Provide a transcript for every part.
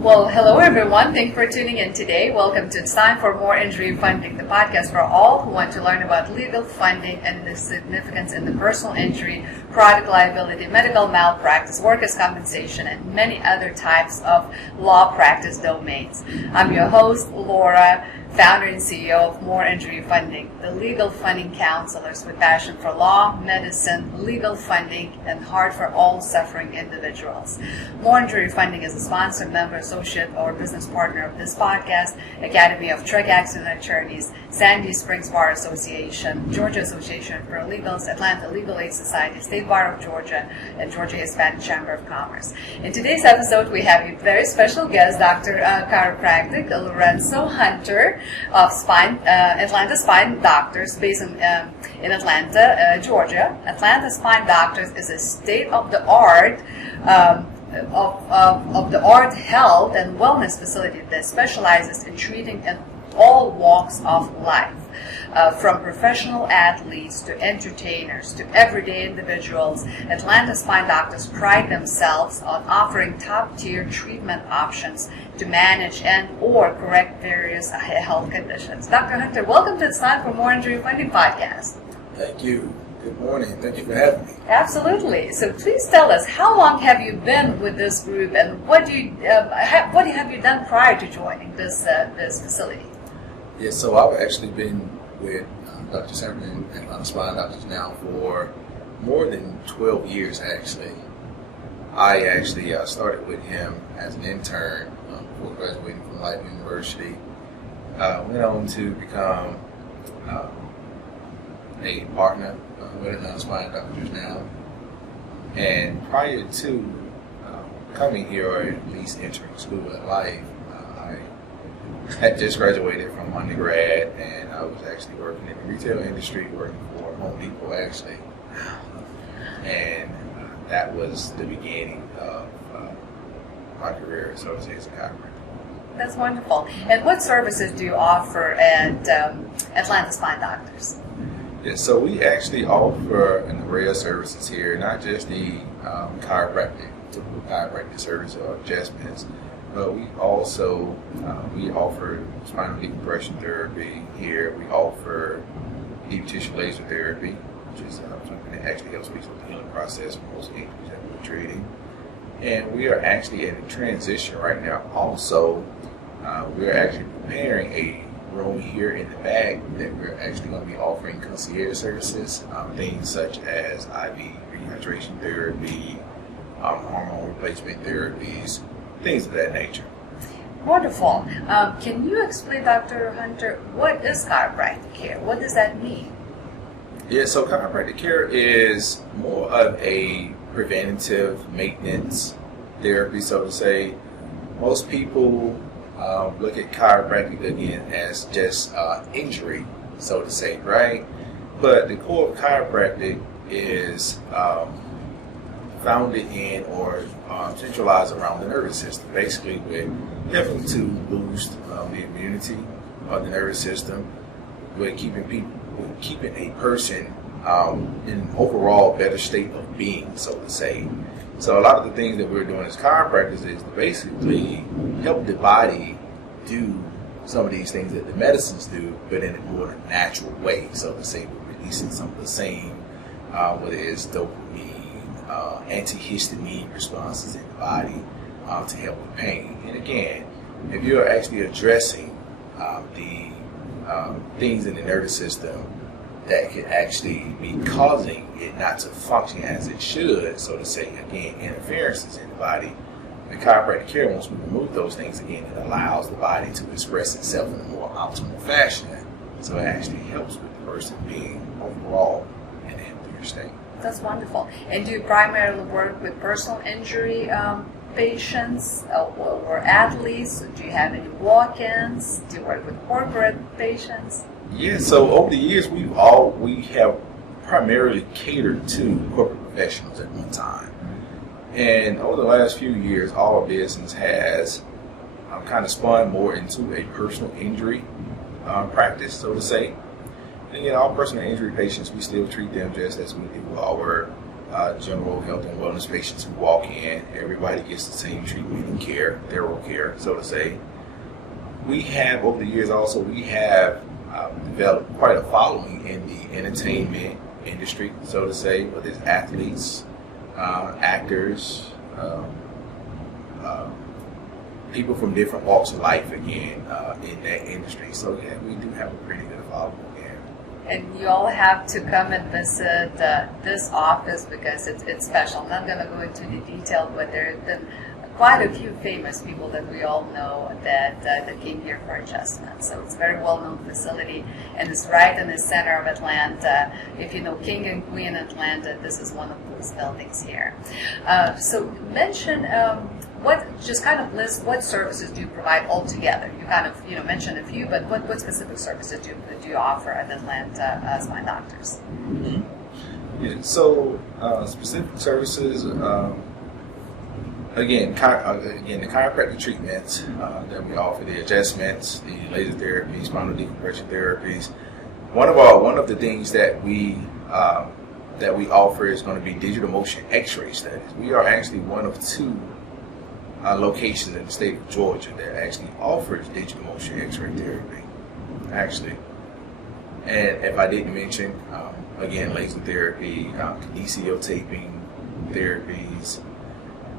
Well, hello everyone. Thank you for tuning in today. Welcome to It's Time for More Injury Funding, the podcast for all who want to learn about legal funding and the significance in the personal injury, product liability, medical malpractice, workers' compensation, and many other types of law practice domains. I'm your host, Laura, founder and CEO of More Injury Funding, the legal funding counselors with passion for law, medicine, legal funding, and heart for all suffering individuals. More Injury Funding is a sponsored member, associate, or business partner of this podcast, Academy of Truck Accident Attorneys, Sandy Springs Bar Association, Georgia Association of Paralegals, Atlanta Legal Aid Society, State Bar of Georgia, and Georgia Hispanic Chamber of Commerce. In today's episode, we have a very special guest, Doctor of Chiropractic, Lorenzo Hunter of Atlanta Spine Doctors, based in Atlanta, Georgia. Atlanta Spine Doctors is a state-of-the-art of the art health and wellness facility that specializes in treating in all walks of life, from professional athletes to entertainers to everyday individuals. Atlanta Spine Doctors pride themselves on offering top-tier treatment options to manage and or correct various health conditions. Dr. Hunter, welcome to It's Time for More Injury Funding podcast. Thank you. Good morning. Thank you for having me. Absolutely. So please tell us, how long have you been with this group, and what have you done prior to joining this facility? Yeah, so I've actually been with Dr. Hunter and Atlanta Spine Doctors now for more than 12 years, actually. I actually started with him as an intern before graduating from Life University. Went on to become a partner with Atlanta Spine Doctors now. And prior to coming here, or at least entering school at Life, I had just graduated from undergrad, and I was actually working in the retail industry, working for Home Depot actually. And that was the beginning of my career, so to say, as a chiropractor. That's wonderful. And what services do you offer at Atlanta Spine Doctors? Yeah, so we actually offer an array of services here, not just the typical chiropractic service or adjustments, but we also we offer spinal decompression therapy here. We offer deep tissue laser therapy, which is something that actually helps people with the healing process for most injuries that we're treating. And we are actually at a transition right now. Also, we're actually preparing a room here in the back that we're actually going to be offering concierge services, things such as IV rehydration therapy, hormone replacement therapies, things of that nature. Wonderful. Can you explain, Dr. Hunter, what is chiropractic care? What does that mean? Yeah, so chiropractic care is more of a preventative maintenance therapy, so to say. Most people look at chiropractic again as just injury, so to say, right? But the core of chiropractic is founded in or centralized around the nervous system, basically with helping to boost the immunity of the nervous system, with keeping a person in an overall better state of being, so to say. So a lot of the things that we're doing as chiropractors is to basically help the body do some of these things that the medicines do, but in a more natural way, so to say. We're releasing some of the same, whether it's dopamine, antihistamine responses in the body to help with pain. And again, if you're actually addressing the things in the nervous system that could actually be causing it not to function as it should, so to say, again, interferences in the body, the chiropractic care, once we remove those things, again, it allows the body to express itself in a more optimal fashion. So it actually helps with the person being overall in a healthier state. That's wonderful. And do you primarily work with personal injury patients or athletes? Do you have any walk-ins? Do you work with corporate patients? Yeah, so over the years, we have primarily catered to corporate professionals at one time. And over the last few years, our business has kind of spun more into a personal injury practice, so to say. And again, all personal injury patients, we still treat them just as we do our general health and wellness patients who walk in. Everybody gets the same treatment and care, thorough care, so to say. We have, over the years also, we have developed quite a following in the entertainment industry, so to say, whether it's athletes, actors, people from different walks of life, again, in that industry. So, yeah, we do have a pretty good following. And you all have to come and visit this office because it's special. I'm not going to go into the detail, but there have been quite a few famous people that we all know that came here for adjustments. So it's a very well-known facility, and it's right in the center of Atlanta. If you know King and Queen Atlanta, this is one of those buildings here. So mention just kind of list what services do you provide altogether. You kind of mentioned a few, but what specific services do you offer at Atlanta Spine Doctors? Mm-hmm. Yeah, so specific services. Again, the chiropractic treatments that we offer, the adjustments, the laser therapy, spinal decompression therapies. One of the things that we offer is going to be digital motion X-ray studies. We are actually one of two locations in the state of Georgia that actually offers digital motion X-ray therapy. Actually, and if I didn't mention, again, laser therapy, kinesio taping therapies.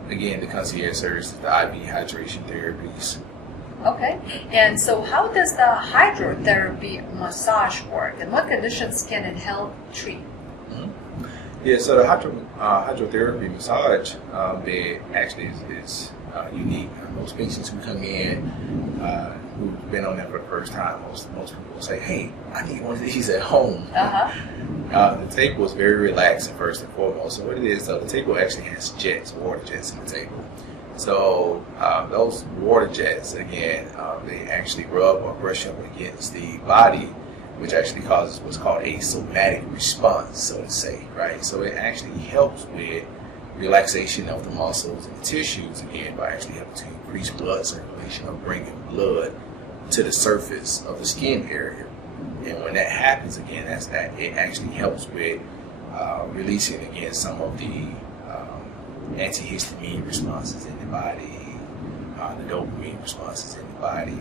Again, the concierge services, the IV hydration therapies. Okay, and so how does the hydrotherapy massage work, and what conditions can it help treat? Mm-hmm. Yeah, so the hydrotherapy massage bed actually is unique. Most patients who come in who've been on that for the first time, most people will say, "Hey, I need one of these at home." The table is very relaxing, first and foremost. So what it is, the table actually has jets, water jets in the table. So those water jets, again, they actually rub or brush up against the body, which actually causes what's called a somatic response, so to say, right? So it actually helps with relaxation of the muscles and the tissues, again, by actually helping to increase blood circulation or bringing blood to the surface of the skin area. And when that happens, again, it actually helps with releasing, again, some of the antihistamine responses in the body, the dopamine responses in the body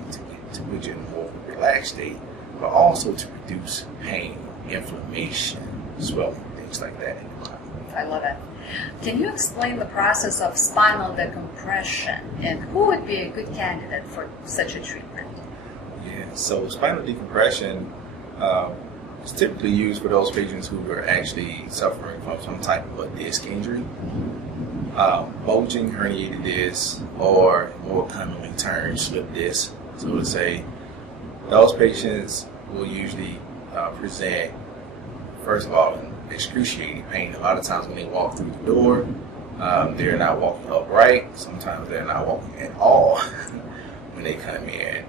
to put you in a more relaxed state, but also to reduce pain, inflammation, swelling, things like that in the body. I love it. Can you explain the process of spinal decompression, and who would be a good candidate for such a treatment? Yeah, so spinal decompression is typically used for those patients who are actually suffering from some type of a disc injury, bulging herniated disc, or more commonly termed slip disc, so to say. Those patients will usually present, first of all, in excruciating pain. A lot of times when they walk through the door, they're not walking upright. Sometimes they're not walking at all when they come in.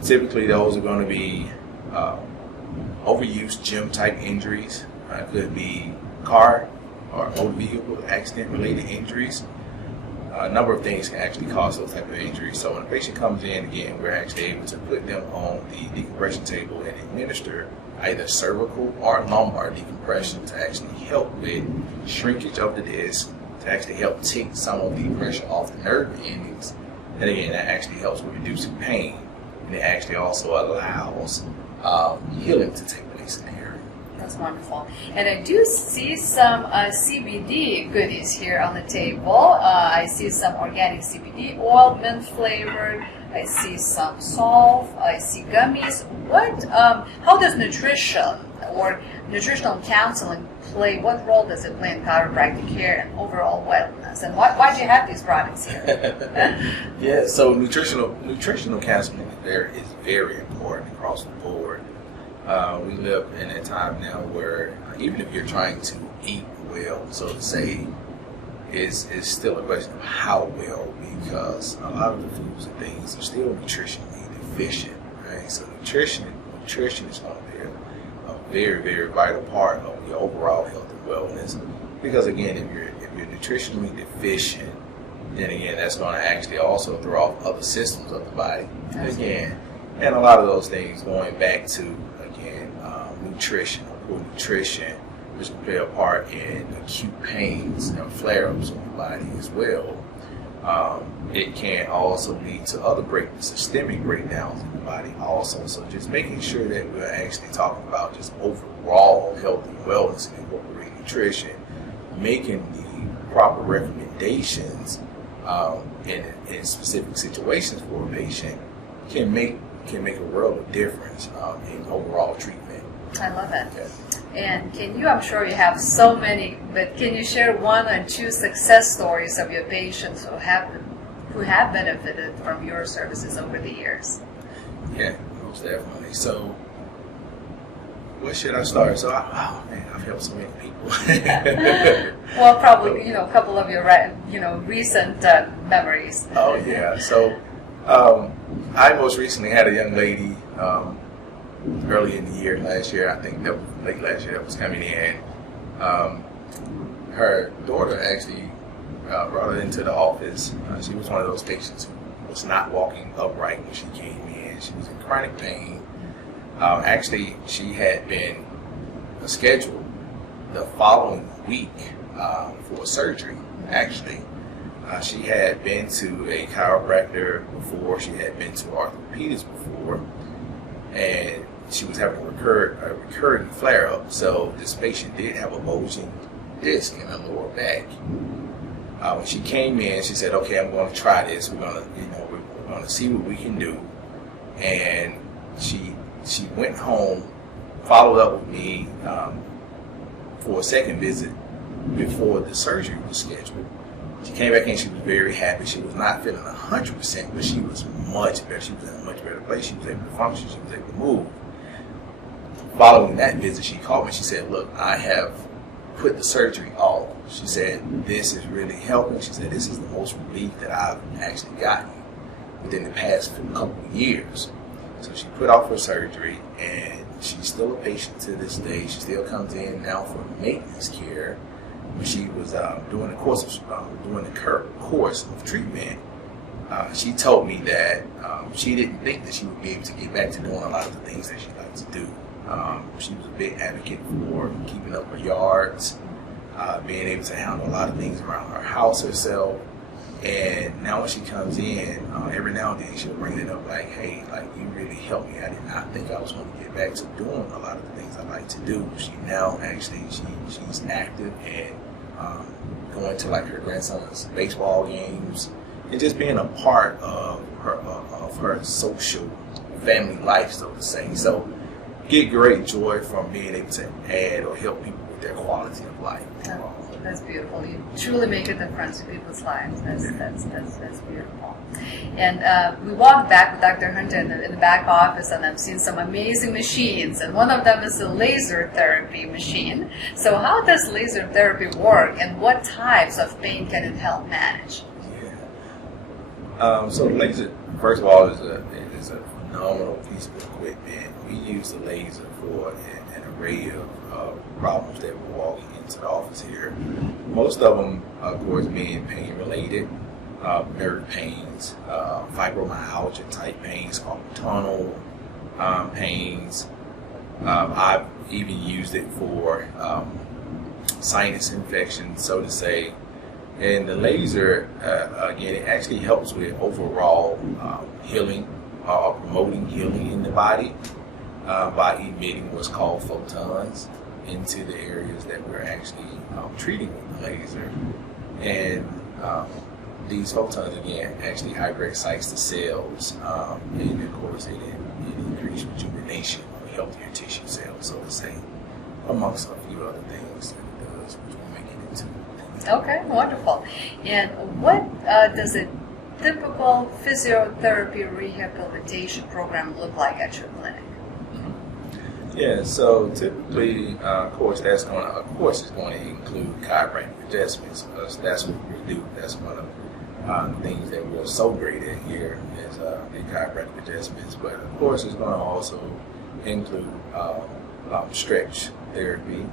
Typically, those are going to be overuse gym-type injuries. Could be car or motor vehicle accident-related injuries. A number of things can actually cause those type of injuries. So when a patient comes in, again, we're actually able to put them on the decompression table and administer either cervical or lumbar decompression to actually help with shrinkage of the disc, to actually help take some of the pressure off the nerve endings. And again, that actually helps with reducing pain. And it actually also allows healing to take place in the area. That's wonderful. And I do see some CBD goodies here on the table. I see some organic CBD oil, mint flavored. I see some salt. I see gummies. How does nutrition or nutritional counseling play? What role does it play in chiropractic care and overall wellness? And why do you have these products here? Yeah, so nutritional counseling there is very important across the board. We live in a time now where even if you're trying to eat well, so to say, is still a question of how well, because a lot of the foods and things are still nutritionally deficient, right? So nutrition is going to be a very, very vital part of your overall health and wellness. Because again, if you're nutritionally deficient, then again that's going to actually also throw off other systems of the body. Again, and a lot of those things going back to again nutrition, poor nutrition which can play a part in acute pains and flare-ups on the body as well. It can also lead to other systemic breakdowns in the body also. So just making sure that we're actually talking about just overall health and wellness and incorporating nutrition, making the proper recommendations in specific situations for a patient can make a world of difference in overall treatment. I love it. Okay. And I'm sure you have so many, but can you share one or two success stories of your patients who have benefited from your services over the years? Yeah, most definitely. So, where should I start? So, I've helped so many people. Well, probably, a couple of your, recent memories. Oh, yeah. So, I most recently had a young lady early in the year, last year, I think that was late last year, that was coming in. Her daughter actually brought her into the office. She was one of those patients who was not walking upright when she came in. She was in chronic pain. Actually, she had been scheduled the following week for surgery, actually. She had been to a chiropractor before. She had been to orthopedics before. And she was having a recurring flare-up. So this patient did have a bulging disc in her lower back. When she came in, she said, "Okay, I'm going to try this. We're going to see what we can do." And she went home, followed up with me for a second visit before the surgery was scheduled. She came back in. She was very happy. She was not feeling 100%, but she was much better. She was in a much better place. She was able to function. She was able to move. Following that visit, she called me. She said, "Look, I have put the surgery off." She said, "This is really helping." She said, "This is the most relief that I've actually gotten within the past couple of years." So she put off her surgery, and she's still a patient to this day. She still comes in now for maintenance care. When she was doing the course of treatment, she told me that she didn't think that she would be able to get back to doing a lot of the things that she liked to do. She was a big advocate for keeping up her yards, being able to handle a lot of things around her house herself. And now when she comes in, every now and then she'll bring it up like, "Hey, like, you really helped me. I did not think I was going to get back to doing a lot of the things I like to do." She now actually, she's active and going to like her grandson's baseball games and just being a part of her social family life, so to say. So get great joy from being able to add or help people with their quality of life. Oh, that's beautiful. You truly make a difference in people's lives. That's beautiful. And we walked back with Dr. Hunter in the back office, and I've seen some amazing machines, and one of them is a laser therapy machine. So how does laser therapy work, and what types of pain can it help manage? Yeah. So laser, first of all, is a phenomenal piece of equipment. We use the laser for an array of problems that we're walking into the office here. Most of them, of course, being pain related, nerve pains, fibromyalgia type pains, carpal tunnel pains. I've even used it for sinus infections, so to say. And the laser, again, it actually helps with overall healing, promoting healing in the body by emitting what's called photons into the areas that we're actually treating with the laser. And these photons, again, actually hyperexcites the cells, and of course it increases rejuvenation of healthier tissue cells, so to say, amongst a few other things that it does, which we'll make it into. Okay, wonderful. And what does a typical physiotherapy rehabilitation program look like at your clinic? Yeah, so typically, of course, is going to include chiropractic adjustments, because that's what we do. That's one of the things that we're so great at here is the chiropractic adjustments. But of course, it's going to also include stretch therapy.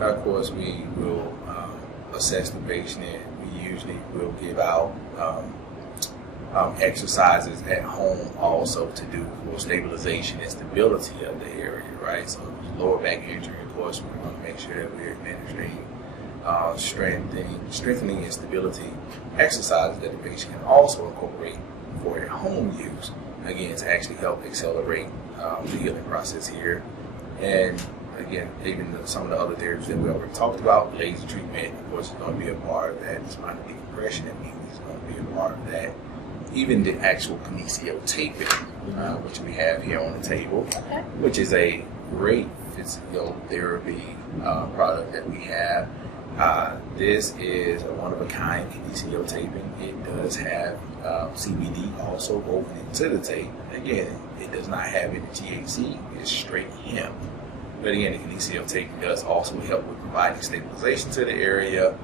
Of course, we will assess the patient, and we usually will give out exercises at home also to do for stabilization and stability of the area, right? So lower back injury, of course, we want to make sure that we're administering strengthening and stability exercises that the patient can also incorporate for at home use, again, to actually help accelerate the healing process here. And again, even some of the other therapies that we already talked about, laser treatment, of course, is going to be a part of that. Spinal decompression, that means it's going to be a part of that. Even the actual kinesio taping, which we have here on the table, which is a great physiotherapy product that we have. This is a one-of-a-kind kinesio taping. It does have CBD also woven into the tape. Again, it does not have any THC. It's straight hemp. But again, the kinesio taping does also help with providing stabilization to the area.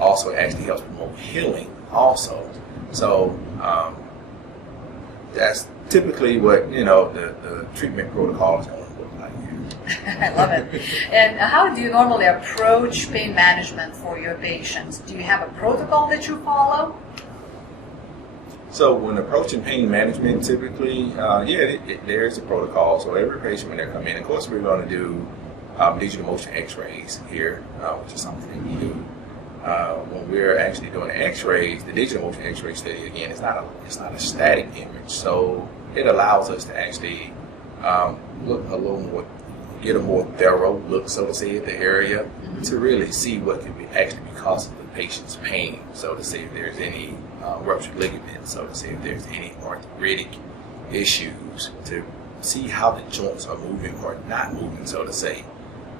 Also, actually helps promote healing also. So that's typically what the treatment protocol is going to look like here. I love it. And how do you normally approach pain management for your patients? Do you have a protocol that you follow? So when approaching pain management, typically, there is a protocol. So every patient, when they come in, of course, we're going to do digital motion X-rays here, which is something that we do. When we're actually doing the X-rays, the digital motion X-ray study, again, it's not a static image. So it allows us to actually look a little more, get a more thorough look, so to say, at the area to really see what could actually be causing the patient's pain. So to say if there's any ruptured ligaments, so to say if there's any arthritic issues, to see how the joints are moving or not moving, so to say.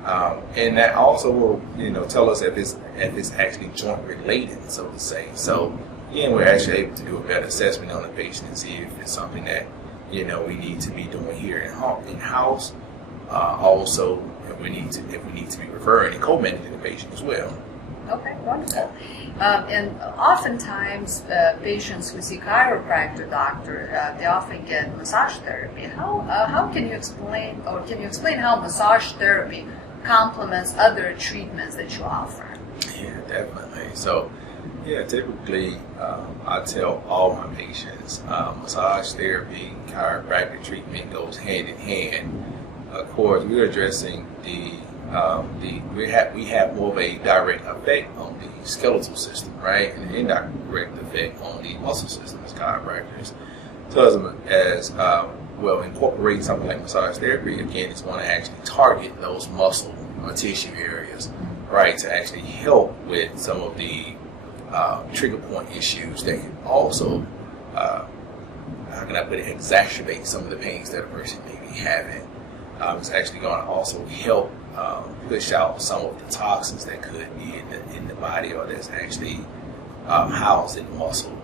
And that also will, tell us if it's actually joint related, so to say. So again, we're actually able to do a better assessment on the patient and see if it's something that we need to be doing here in house. Also, if we need to be referring and co-managing the patient as well. Okay, wonderful. And oftentimes, patients who see chiropractor doctor, they often get massage therapy. How can you explain, how massage therapy complements other treatments that you offer? Yeah, definitely. So, typically, I tell all my patients, massage therapy, chiropractic treatment goes hand in hand. Of course, we're addressing we have more of a direct effect on the skeletal system, right, and an indirect effect on the muscle system as chiropractors. So as incorporating something like massage therapy, again, it's going to actually target those muscle or tissue areas, right, to actually help with some of the trigger point issues that can also, exacerbate some of the pains that a person may be having. It's actually going to also help push out some of the toxins that could be in the body or that's actually housed in muscle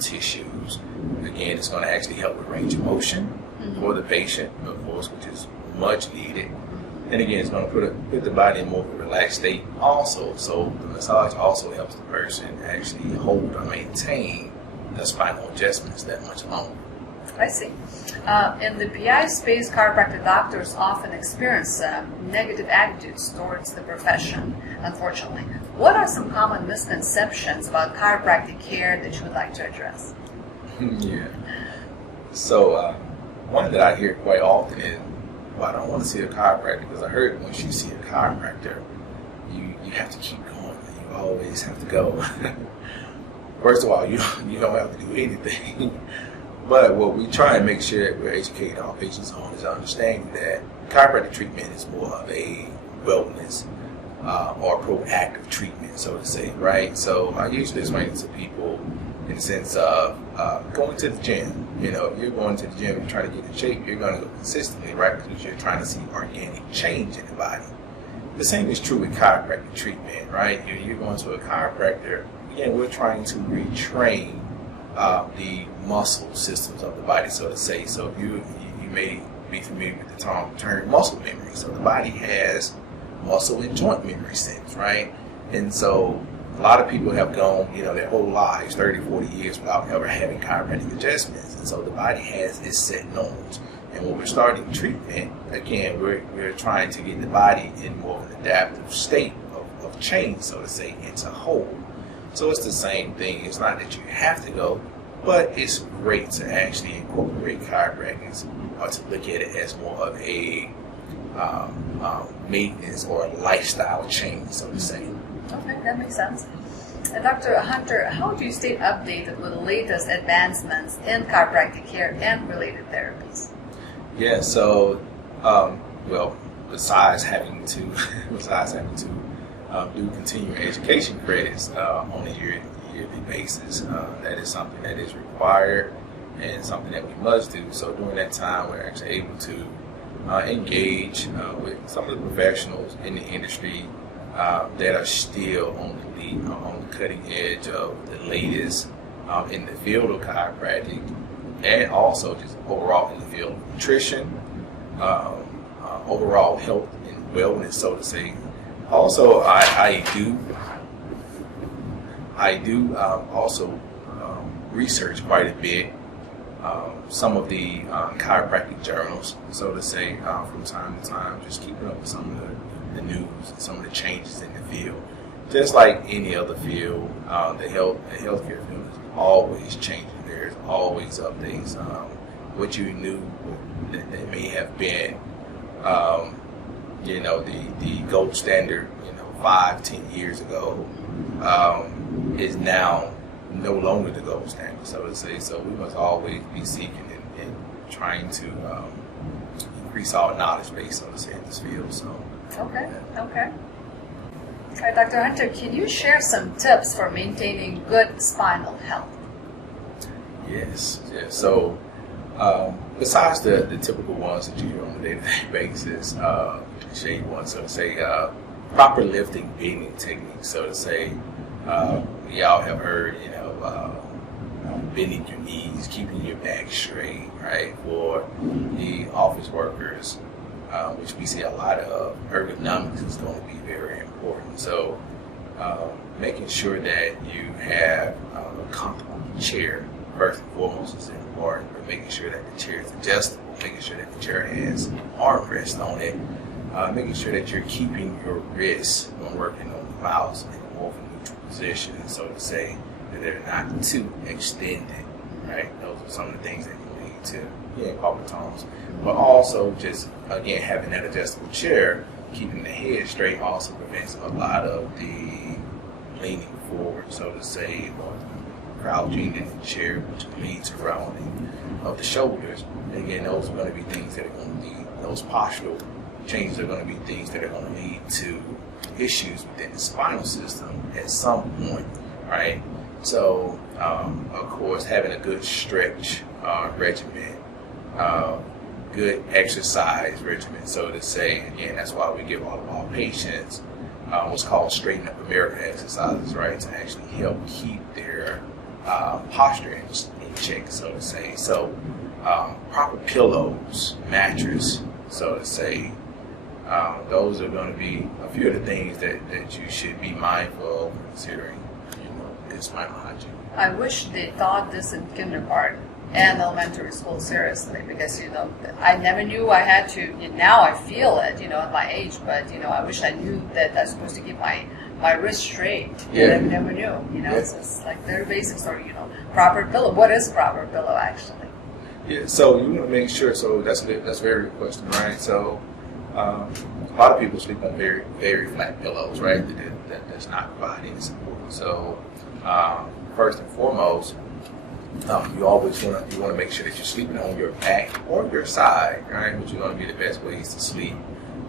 tissues. Again, it's going to actually help with range of motion for the patient, of course, which is much needed. And again, it's going to put the body in more of a relaxed state also. So the massage also helps the person actually hold or maintain the spinal adjustments that much longer. I see. In the PI space, chiropractic doctors often experience negative attitudes towards the profession, unfortunately. What are some common misconceptions about chiropractic care that you would like to address? Yeah. So one that I hear quite often is, I don't want to see a chiropractor because I heard once you see a chiropractor, you have to keep going. You always have to go. First of all, you don't have to do anything. But what we try and make sure that we're educating our patients on is understanding that chiropractic treatment is more of a wellness or proactive treatment, so to say, right? So I usually explain it to people in the sense of going to the gym. If you're going to the gym and trying to get in shape, you're going to go consistently, right? Because you're trying to see organic change in the body. The same is true with chiropractic treatment, right? You're going to a chiropractor, again, we're trying to retrain the muscle systems of the body, so to say. So you may be familiar with the term muscle memory. So the body has muscle and joint memory centers, right? And so a lot of people have gone, their whole lives, 30, 40 years without ever having chiropractic adjustments. And so the body has its set norms. And when we're starting treatment, again, we're trying to get the body in more of an adaptive state of change, so to say, into whole. So it's the same thing. It's not that you have to go, But it's great to actually incorporate chiropractic or to look at it as more of a maintenance or a lifestyle change, so to say. Okay, that makes sense. Dr. Hunter, how do you stay updated with the latest advancements in chiropractic care and related therapies? Yeah, so well, besides having to do continuing education credits on a yearly basis, that is something that is required and something that we must do. So during that time, we're actually able to engage with some of the professionals in the industry that are still on the cutting edge of the latest in the field of chiropractic, and also just overall in the field of nutrition, overall health and wellness, so to say. Also, I do also research quite a bit some of the chiropractic journals, so to say, from time to time, just keeping up with some of the news and some of the changes in the field. Just like any other field, the healthcare field is always changing. There's always updates. What you knew that may have been, the gold standard, 5-10 years ago, is now no longer the gold standard, so to say. So we must always be seeking and trying to increase our knowledge base, so to say, in this field. So. Okay. All right, Dr. Hunter, can you share some tips for maintaining good spinal health? Yes. So, besides the typical ones that you hear on a day-to-day basis, cliche ones, so to say, proper lifting, bending techniques, so to say. We all have heard, bending your knees, keeping your back straight, right? For the office workers, which we see a lot of, ergonomics is going to be very important. So making sure that you have a comfortable chair, first and foremost, is important, but making sure that the chair is adjustable, making sure that the chair has armrest on it, making sure that you're keeping your wrists when working on the mouse in a more neutral position, so to say, that they're not too extended, right? Those are some of the things that you need to incorporate tones. But also just, again, having that adjustable chair, keeping the head straight also prevents a lot of the leaning forward, so to say, or crouching in the chair, which leads to rounding of the shoulders. And again, those are going to be things that are going to lead, those postural changes are going to be things that are going to lead to issues within the spinal system at some point, right? So, of course, having a good stretch regimen, good exercise regimen, so to say. Again, that's why we give all of our patients what's called Straighten Up America exercises, right, to actually help keep their posture in check, so to say. So, proper pillows, mattress, so to say. Those are going to be a few of the things that you should be mindful of considering, good spinal hygiene. I wish they taught this in kindergarten and elementary school seriously, because I never knew I had to. Now I feel it, at my age, but I wish I knew that I'm supposed to keep my wrist straight. Yeah. I never knew. It's just like very basic sort of, proper pillow. What is proper pillow actually? Yeah. So you want to make sure. So that's a very good question, right? So. A lot of people sleep on very, very flat pillows, right? That does not provide any support. So, first and foremost, you always want to make sure that you're sleeping on your back or your side, right? Which are going to be the best ways to sleep.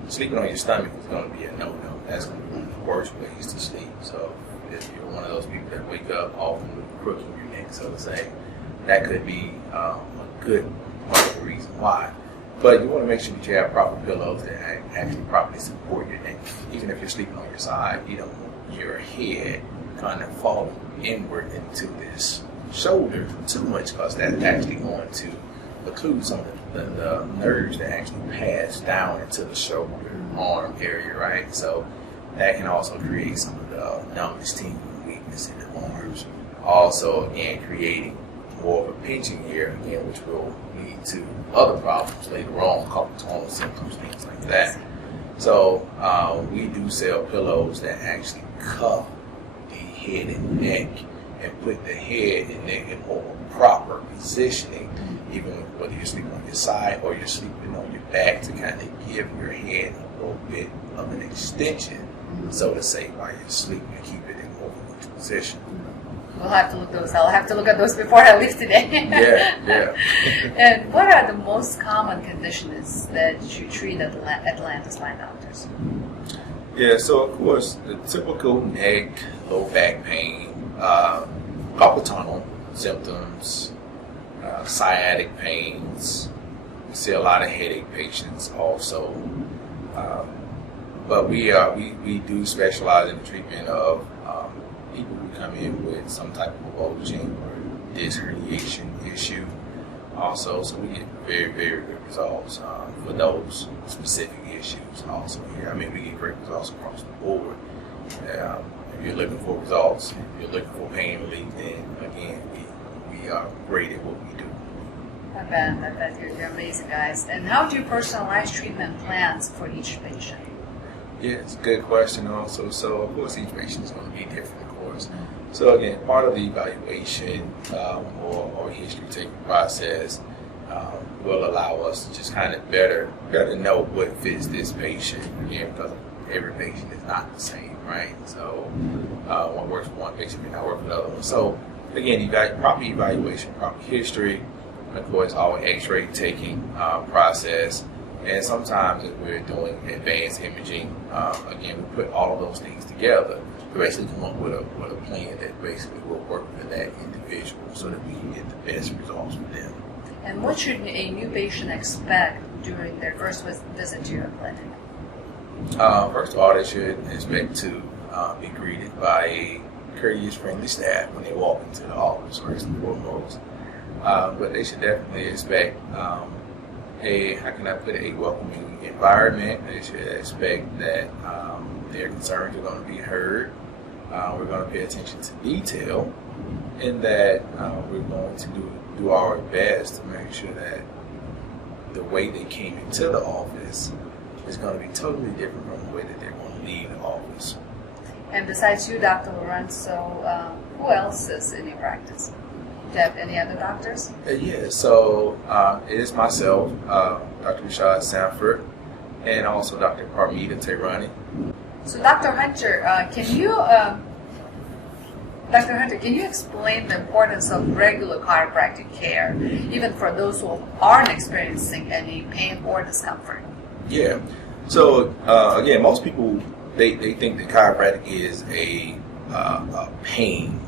Sleeping on your stomach is going to be a no-no. That's going to be one of the worst ways to sleep. So, if you're one of those people that wake up often with a crook in your neck, so to say, that could be a good one of the reasons why. But you want to make sure that you have proper pillows that actually properly support your neck. Even if you're sleeping on your side, you don't want your head kind of falling inward into this shoulder too much, because that's actually going to occlude some of the nerves that actually pass down into the shoulder, arm area, right? So that can also create some of the numbness, tingling, weakness in the arms. Also, again, creating more of a pinching here, again, which will lead to other problems later on, carpal tunnel symptoms, things like that. So we do sell pillows that actually cup the head and neck and put the head and neck in more proper positioning, even whether you're sleeping on your side or you're sleeping on your back, to kind of give your head a little bit of an extension, so to say, while you're sleeping, and keep it in more of a neutral position. We'll have to look those. I'll have to look at those before I leave today. Yeah. And what are the most common conditions that you treat at Atlanta Spine Doctors? Yeah, so of course, the typical neck, low back pain, carpal tunnel symptoms, sciatic pains. We see a lot of headache patients also. But we do specialize in the treatment of people who come in with some type of bulging or disc herniation issue also. So we get very, very good results for those specific issues also here. I mean, we get great results across the board. If you're looking for results, if you're looking for pain relief, then again, we are great at what we do. I bet you're amazing, guys. And how do you personalize treatment plans for each patient? Yeah, it's a good question also. So, of course, each patient is going to be different, of course. So, again, part of the evaluation or history-taking process will allow us to just kind of better know what fits this patient, again, because every patient is not the same, right? So, what works for one patient may not work for the other one. So, again, proper evaluation, proper history, of course, our x-ray taking process. And sometimes if we're doing advanced imaging, again, we put all of those things together to basically come up with a plan that basically will work for that individual so that we can get the best results for them. And what should a new patient expect during their first visit to your clinic? First of all, they should expect to be greeted by a courteous, friendly staff when they walk into the office, first and foremost. But they should definitely expect a welcoming environment. They should expect that their concerns are going to be heard. We're going to pay attention to detail, and that we're going to do our best to make sure that the way they came into the office is going to be totally different from the way that they're going to leave the office. And besides you, Dr. Lorenzo, who else is in your practice? Do you have any other doctors? Yeah, so it is myself, Dr. Rashad Sanford, and also Dr. Parmita Tehrani. So, Dr. Hunter, can you explain the importance of regular chiropractic care, even for those who aren't experiencing any pain or discomfort? Yeah. So again, most people they think that chiropractic is a pain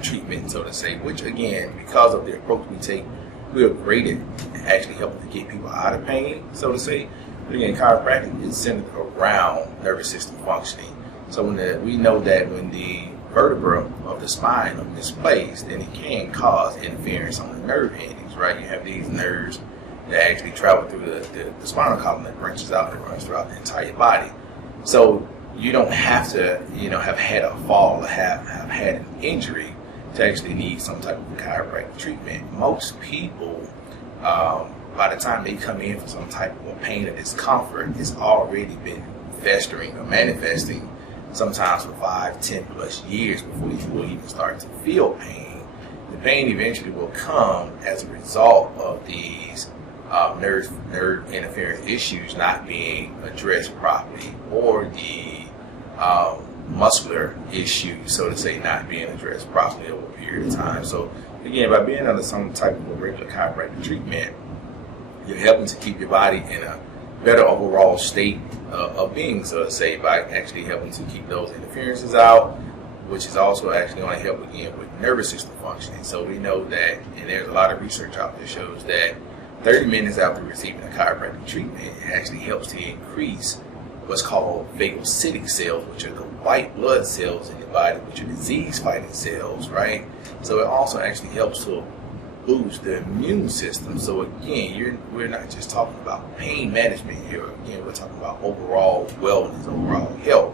treatment, so to say. Which again, because of the approach we take, we are great at actually helping to get people out of pain, so to say. But again, chiropractic is centered around nervous system functioning. So we know that when the vertebra of the spine are misplaced, then it can cause interference on the nerve endings, right? You have these nerves that actually travel through the spinal column that branches out and runs throughout the entire body. So you don't have to, have had a fall or have had an injury to actually need some type of chiropractic treatment. Most people, by the time they come in for some type of pain or discomfort, it's already been festering or manifesting sometimes for 5, 10 plus years before you will even start to feel pain. The pain eventually will come as a result of these nerve interference issues not being addressed properly, or the muscular issues, so to say, not being addressed properly over a period of time. So again, by being under some type of regular chiropractic treatment, you're helping to keep your body in a better overall state of being, so to say, by actually helping to keep those interferences out, which is also actually going to help again with nervous system functioning. So we know that, and there's a lot of research out there shows that 30 minutes after receiving a chiropractic treatment, it actually helps to increase what's called phagocytic cells, which are the white blood cells in the body, which are disease-fighting cells, right? So it also actually helps to boost the immune system. So again, we're not just talking about pain management here. Again, we're talking about overall wellness, overall health.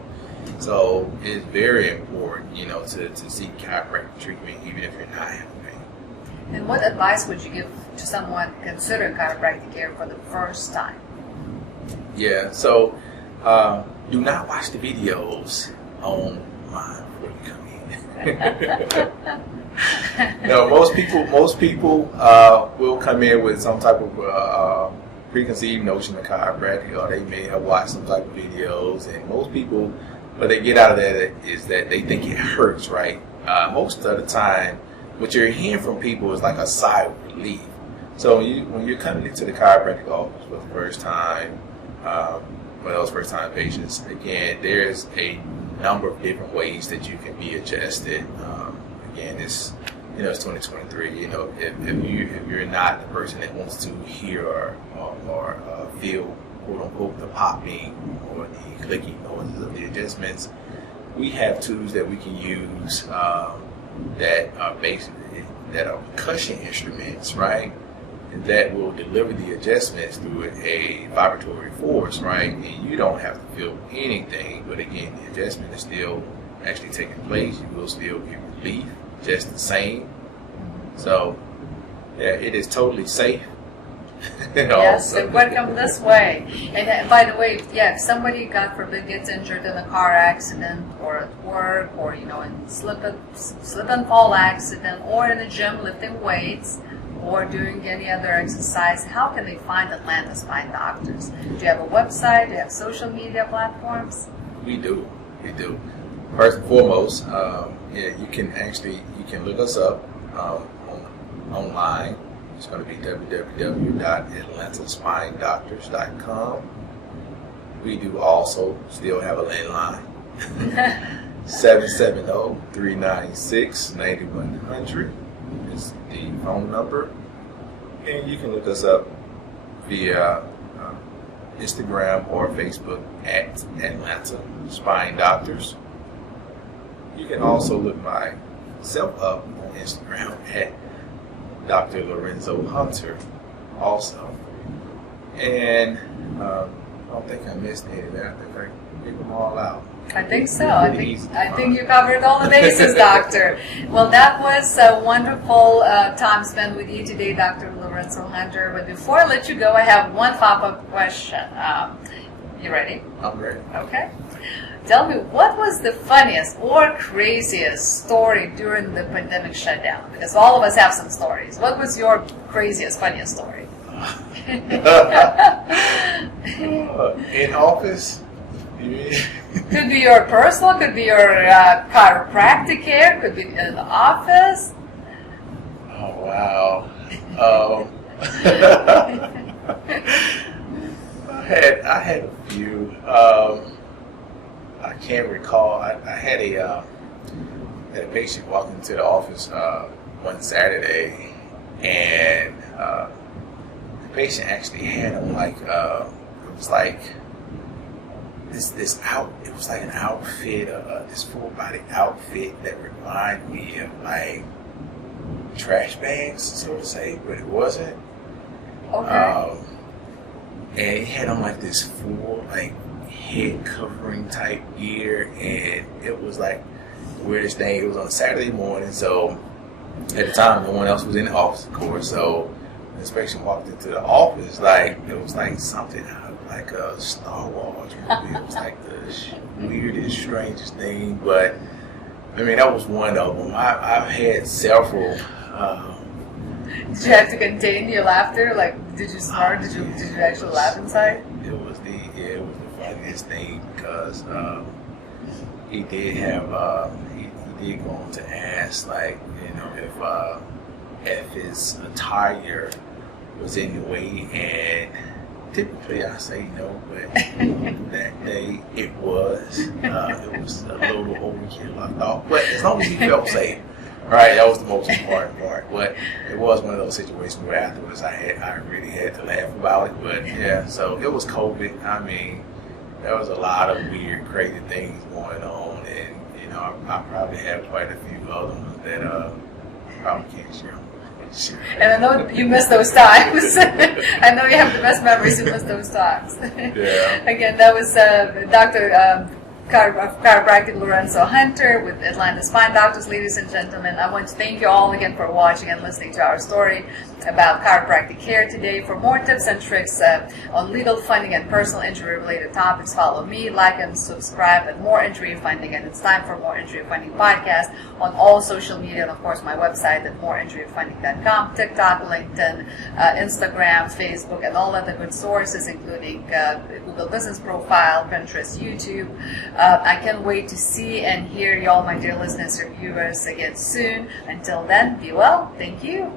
So it's very important, to seek chiropractic treatment even if you're not having pain. And what advice would you give to someone considering chiropractic care for the first time? Yeah, so do not watch the videos online before you come in. No, most people will come in with some type of preconceived notion of chiropractic, or they may have watched some type of videos, and most people, what they get out of that is that they think it hurts, right? Most of the time, what you're hearing from people is like a sigh of relief. So when you're coming into the chiropractic office for the first time, for those first time patients, again, there's a number of different ways that you can be adjusted. Again, it's 2023. If you're not the person that wants to hear or feel quote unquote the popping or the clicking noises of the adjustments, we have tools that we can use that are percussion instruments, right? And that will deliver the adjustments through a vibratory force, right? And you don't have to feel anything, but again, the adjustment is still actually taking place. You will still get relief just the same. So, yeah, it is totally safe. Yes, and welcome this way. And by the way, if somebody, God forbid, gets injured in a car accident or at work or, in slip and fall accident or in the gym lifting weights or doing any other exercise, how can they find Atlanta Spine Doctors? Do you have a website? Do you have social media platforms? We do. First and foremost, you can look us up online. It's going to be www.atlantaspinedoctors.com. We do also still have a landline, 770-396-9100 is the phone number. And you can look us up via Instagram or Facebook at Atlanta Spine Doctors. You can also look myself up on Instagram at Dr. Lorenzo Hunter also. And I don't think I missed any of that. I think I gave them all out. I think so. I think you covered all the bases, Doctor. Well, that was a wonderful time spent with you today, Dr. Lorenzo Hunter. But before I let you go, I have one follow-up question. You ready? I'm ready. Okay. Tell me, what was the funniest or craziest story during the pandemic shutdown? Because all of us have some stories. What was your craziest, funniest story? In office? Could be your personal, could be your chiropractic care, could be in the office. Oh, wow. I had a few. I can't recall. I had a patient walk into the office one Saturday, and the patient actually had on it was like this out. It was like an outfit, this full body outfit that reminded me of like trash bags, so to say, but it wasn't. Okay. And it had on like this full head covering type gear, and it was like the weirdest thing. It was on a Saturday morning, so at the time no one else was in the office, of course. So when this patient walked into the office, it was like something out of like a Star Wars movie. It was like the weirdest, strangest thing. But I mean, that was one of them. I've had several. Did you have to contain your laughter? Did you snort? Did you actually laugh inside? It was the funniest thing because he did have he did go on to ask if his attire was in the way, and typically I say no, but that day it was a little overkill, I thought, but as long as he felt safe. Right, that was the most important part. But it was one of those situations where afterwards I really had to laugh about it. But yeah, so it was COVID. I mean, there was a lot of weird, crazy things going on, and I probably have quite a few other ones that probably can't share. And I know you miss those times. I know you have the best memories. You miss those times. Yeah. Again, that was Dr. Chiropractic Lorenzo Hunter with Atlanta Spine Doctors. Ladies and gentlemen, I want to thank you all again for watching and listening to our story about chiropractic care today. For more tips and tricks on legal funding and personal injury related topics, follow me, like and subscribe at More Injury Funding. And it's time for More Injury Funding podcast on all social media, and of course my website at moreinjuryfunding.com, TikTok, LinkedIn, Instagram, Facebook, and all other good sources, including Google Business Profile, Pinterest, YouTube. I can't wait to see and hear you all, my dear listeners and viewers, again soon. Until then, be well. Thank you.